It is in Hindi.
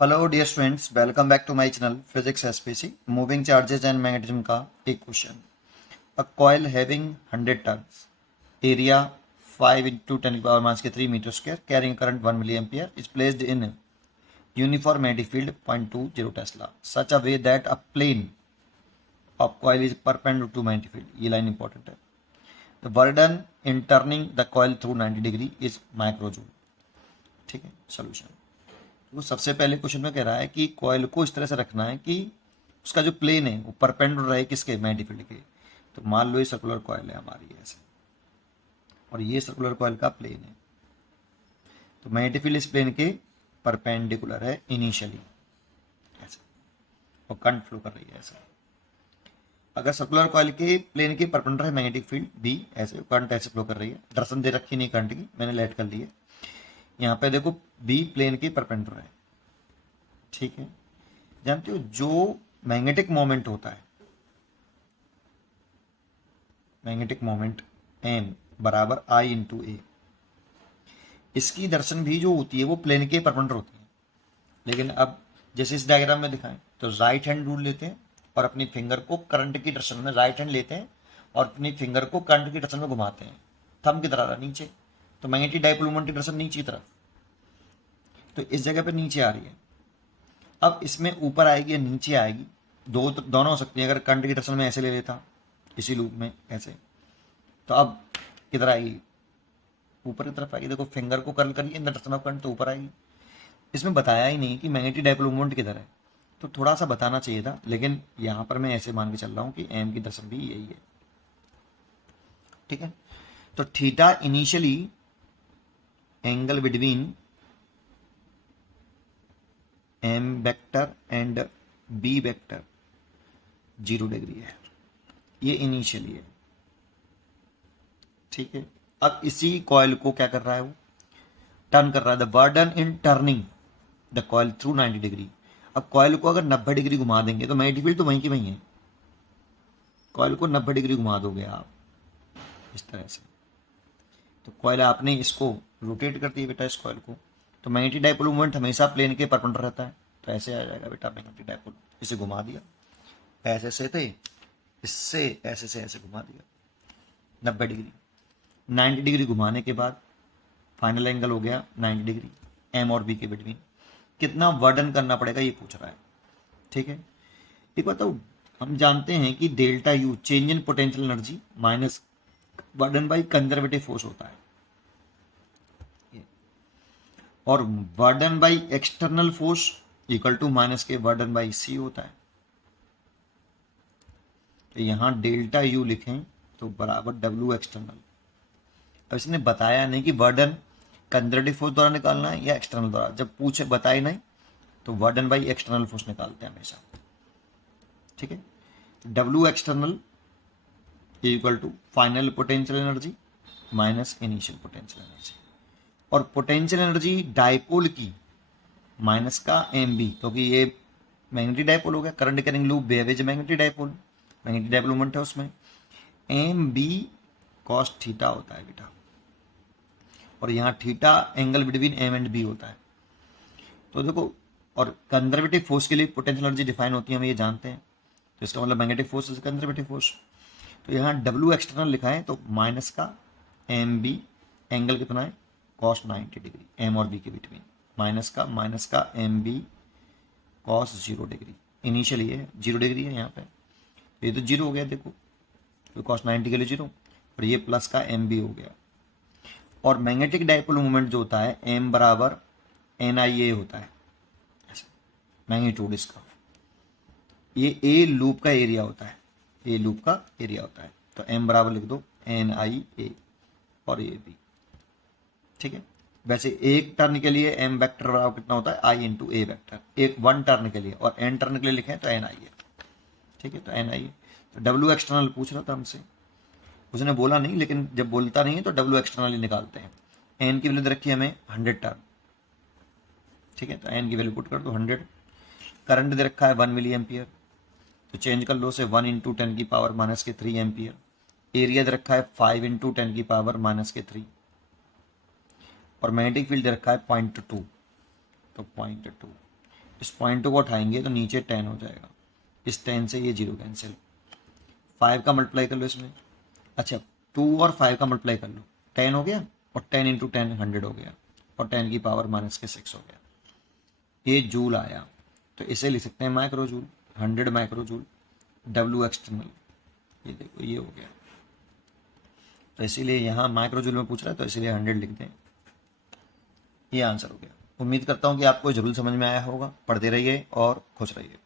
Hello dear students, welcome back to my channel physics SPC. Moving charges and magnetism का एक question. A coil having 100 turns, area 5 into 10 power minus के 3 metre square, carrying current 1 milliampere, is placed in uniform magnetic field 0.20 tesla such a way that a plane of coil is perpendicular to magnetic field. ये लाइन इंपॉर्टेंट है। The burden in turning the coil through 90 degree is माइक्रोजूल। ठीक है, सोल्यूशन। वो सबसे पहले क्वेश्चन में कह रहा है कि कॉइल को इस तरह से रखना है कि उसका जो प्लेन है वो परपेंडिकुलर रहे किसके, मैग्नेटिक फील्ड के। तो मान लो ये सर्कुलर कॉइल है हमारी ऐसे, और ये सर्कुलर कॉइल का प्लेन है, तो मैग्नेटिक फील्ड इस प्लेन के परपेंडिकुलर है इनिशियली ऐसे, और करंट फ्लो कर रही है ऐसे। अगर सर्कुलर कॉइल के प्लेन के परपेंडिकुलर है मैग्नेटिक फील्ड बी, ऐसे करंट ऐसे फ्लो कर रही है। दर्शन दे रखी नहीं करंट की, मैंने लेट कर ली है। यहाँ पे देखो बी प्लेन के परपेंडिकुलर है। ठीक है, जानते हो जो मैग्नेटिक मोमेंट होता है, मैग्नेटिक मोमेंट एम बराबर आई इंटू ए, इसकी दर्शन भी जो होती है वो प्लेन के परपेंडिकुलर होती है। लेकिन अब जैसे इस डायग्राम में दिखाएं तो राइट हैंड रूल लेते हैं और अपनी फिंगर को करंट की डायरेक्शन में, राइट हैंड लेते हैं और अपनी फिंगर को करंट की डायरेक्शन में घुमाते हैं, थंब की तरह नीचे। तो मैग्नेटिक डाइपोल मोमेंट की डायरेक्शन नीचे की तरफ, तो इस जगह पे नीचे आ रही है। अब इसमें ऊपर आएगी या नीचे आएगी, दोनों हो सकती है। अगर करंट की डायरेक्शन में ऐसे ले लेता इसी लूप में ऐसे, तो अब किधर आएगी, ऊपर की तरफ आएगी। देखो फिंगर को कर्ल करिए in the direction of current, तो ऊपर आएगी। इसमें बताया ही नहीं कि मैग्नेटिक डाइपोल मोमेंट किधर है, तो थोड़ा सा बताना चाहिए था, लेकिन यहाँ पर मैं ऐसे मान के चल रहा हूँ कि एम की दर्शन भी यही है। ठीक है, तो theta initially angle between M vector and B vector 0 degree है, ये इनिशियली है। ठीक है, अब इसी कॉइल को क्या कर रहा है, वो टर्न कर रहा है। The burden in turning the coil through 90 degree. अब कॉइल को अगर 90 डिग्री घुमा देंगे तो मैग्नेटिक फील्ड तो वहीं की वहीं है। कॉइल को 90 डिग्री घुमा दोगे आप इस तरह से, तो कॉइल आपने इसको रोटेट कर दिया बेटा, इस कॉइल को, तो मैग्नेटिक डाइपोल मोमेंट हमेशा प्लेन के परपेंडिकुलर रहता है। तो ऐसे आ जाएगा बेटा मैग्नेटिक डाइपोल। इसे घुमा दिया, ऐसे से थे, इससे ऐसे से ऐसे घुमा दिया 90 डिग्री। 90 डिग्री घुमाने के बाद फाइनल एंगल हो गया 90 डिग्री एम और बी के बिटवीन। कितना वर्डन करना पड़ेगा ये पूछ रहा है। ठीक है, एक बताओ, हम जानते हैं कि delta U change in potential energy minus work done by conservative force होता है, और work done by external force equal to minus के वर्डन बाई सी होता है। तो यहां डेल्टा यू लिखें तो बराबर डब्ल्यू एक्सटर्नल। अब इसने बताया नहीं कि वर्डन कंजर्वेटिव फोर्स द्वारा निकालना है या एक्सटर्नल द्वारा। जब पूछे बताए नहीं तो वर्डन बाई एक्सटर्नल फोर्स निकालते हैं हमेशा। ठीक है, W external equal to final potential energy minus initial potential energy, और पोटेंशियल एनर्जी डाइपोल की माइनस का एम बी, क्योंकि ये मैग्नेटिक डाइपोल हो गया, current carrying loop behaves magnetic dipole, magnetic dipole moment है उसमें, एम बी कॉस थीटा होता है बेटा, और यहाँ theta angle between M and B होता है। तो देखो, और कंजर्वेटिव फोर्स के लिए पोटेंशियल एनर्जी डिफाइन होती है, हम ये जानते हैं। तो इसका मतलब magnetic force is conservative force. तो यहाँ डब्ल्यू एक्सटर्नल लिखा है तो माइनस का एम बी, एंगल कितना है कॉस 90 डिग्री एम और बी के बिटवीन, माइनस का M B cos 0 degree. Initial ये 0 डिग्री है यहाँ पे, तो ये तो 0 हो गया देखो, तो कॉस 90 के लिए 0, और ये प्लस का एम बी हो गया। और मैग्नेटिक डाइपोल मोमेंट जो होता है एम बराबर एन आई ए होता है, मैग्नीट्यूड इसका। ये ए लूप का एरिया होता है, ए लूप का एरिया होता है। तो एम बराबर लिख दो एन आई ए और ए बी। ठीक है, वैसे एक टर्न के लिए एम वेक्टर बराबर कितना होता है आई इंटू ए वैक्टर, एक वन टर्न के लिए, और एन टर्न के लिए लिखें तो एन आई ए। ठीक है, तो एन आई ए। तो डब्ल्यू एक्सटर्नल पूछ रहा था हमसे, उसने बोला नहीं, लेकिन जब बोलता नहीं है तो डब्ल्यू एक्सटर्नल ही निकालते हैं। एन की वैल्यू दे रखी है हमें 100 टर्न। ठीक है, तो एन की वैल्यू पुट कर दो 100। करंट दे रखा है 1 मिली एम्पियर, तो चेंज कर लो से 1 इंटू 10 की पावर माइनस के 3 एम्पियर। एरिया दे रखा है 5 इंटू 10 की पावर माइनस के 3, और मैग्नेटिक फील्ड दे रखा है 0.2, तो 0.2। इस पॉइंट को उठाएंगे तो नीचे 10 हो जाएगा, इस 10 से ये 0 कैंसिल, 5 का मल्टीप्लाई कर लो इसमें, अच्छा 2 और 5 का मल्टीप्लाई कर लो, 10 हो गया, और 10 इंटू 10 100 हो गया, और 10 की पावर -6 हो गया, ये जूल आया। तो इसे लिख सकते हैं micro joule, 100 micro joule, W external, ये देखो ये हो गया। तो इसीलिए यहाँ माइक्रो जूल में पूछ रहा है तो इसीलिए 100 लिख दें, ये आंसर हो गया। उम्मीद करता हूँ कि आपको जरूर समझ में आया होगा। पढ़ते रहिए और खुश रहिए।